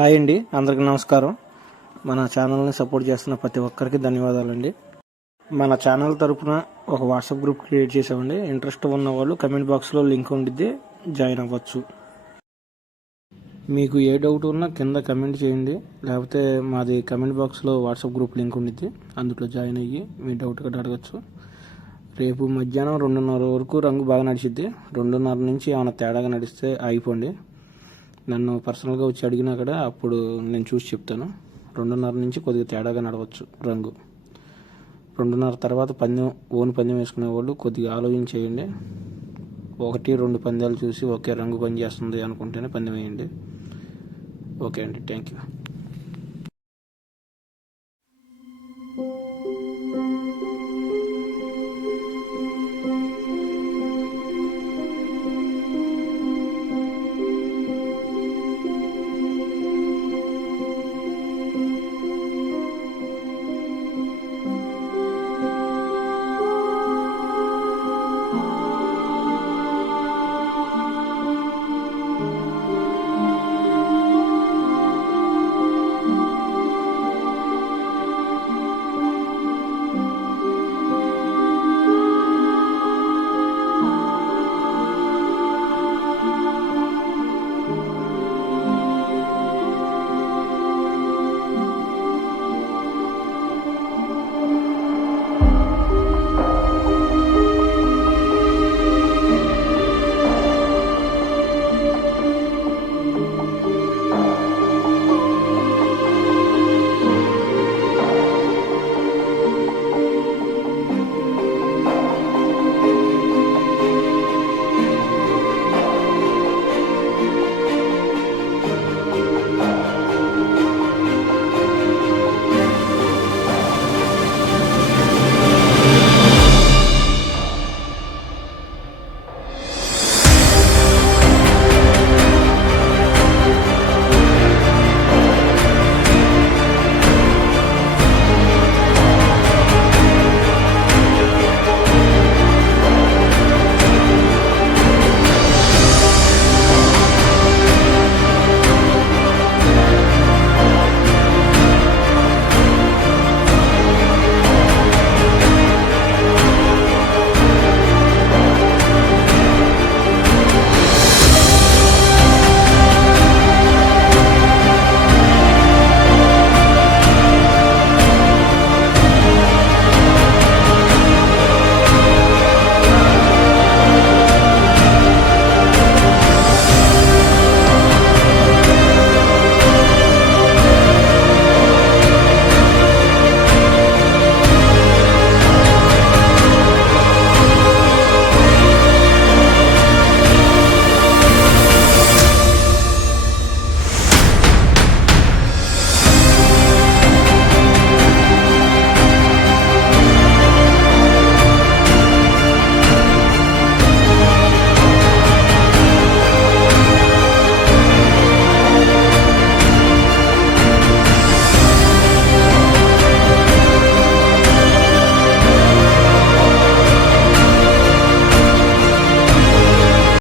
Hi అండి, అందరికీ నమస్కారం. మన ఛానల్ని సపోర్ట్ చేస్తున్న ప్రతి ఒక్కరికి ధన్యవాదాలండి. మన ఛానల్ తరపున ఒక వాట్సాప్ గ్రూప్ క్రియేట్ చేసామండి. ఇంట్రెస్ట్ ఉన్న వాళ్ళు కమెంట్ బాక్స్లో లింక్ ఉండిద్ది, జాయిన్ అవ్వచ్చు. మీకు ఏ డౌట్ ఉన్నా కింద కమెంట్ చేయండి, లేకపోతే మాది కమెంట్ బాక్స్లో వాట్సాప్ గ్రూప్ లింక్ ఉండిద్ది, అందులో జాయిన్ అయ్యి మీ డౌట్ కూడా అడగచ్చు. రేపు మధ్యాహ్నం 2:30 వరకు రంగు బాగా నడిచిద్ది. 2:30 నుంచి ఏమైనా తేడాగా నడిస్తే ఆగిపోండి. నన్ను పర్సనల్గా వచ్చి అడిగినా కూడా అప్పుడు నేను చూసి చెప్తాను. 2:30 నుంచి కొద్దిగా తేడాగా నడవచ్చు రంగు. 2:30 తర్వాత పందెం వేసుకునే వాళ్ళు కొద్దిగా ఆలోచించేయండి. 1-2 పందాలు చూసి ఓకే రంగు పని చేస్తుంది అనుకుంటేనే పందెం వేయండి. ఓకే అండి, థ్యాంక్ యూ.